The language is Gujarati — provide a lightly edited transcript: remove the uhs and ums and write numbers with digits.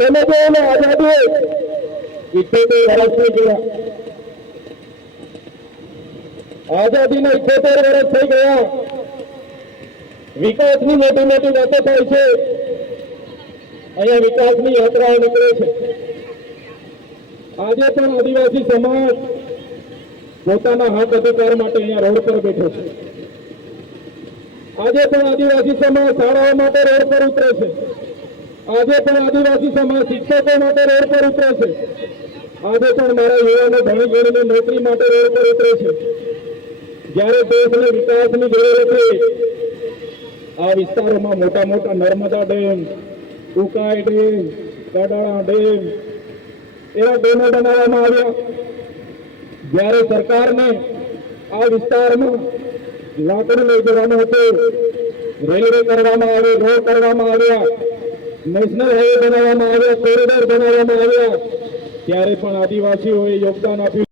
તમે જો આઝાદી 78 વર્ષની ગયા, આઝાદીના 78 વર્ષ થઈ ગયા, વિકાસની મોટી મોટી વાતો થાય છે, અહીંયા વિકાસની યાત્રાઓ નીકળે છે। આજે પણ આદિવાસી સમાજ પોતાના હક અધિકાર માટે અહીંયા રોડ પર બેઠો છે। આજે પણ આદિવાસી સમાજ શાળાઓ માટે રોડ પર ઉતરે છે। આજે પણ આદિવાસી સમાજ શિક્ષકો માટે રોડ પર ઉતરે છે। આજે પણ મારા યુવાનો ભણી ગણીને નોકરી માટે રોડ પર ઉતરે છે। જ્યારે દેશને વિકાસની જરૂર છે, આ વિસ્તારોમાં મોટા મોટા Narmada dam, Ukai dam, Kadana dam એવા ડેમો બનાવવામાં આવ્યા। જ્યારે સરકારને આ વિસ્તારમાં લાકડું લઈ જવાનું હતું, રેલવે કરવામાં આવી, રોડ કરવામાં આવ્યા, નેશનલ હાઈવે બનાવવામાં આવ્યા, કોરિડોર બનાવવામાં આવ્યા, ત્યારે પણ આદિવાસીઓએ યોગદાન આપ્યું।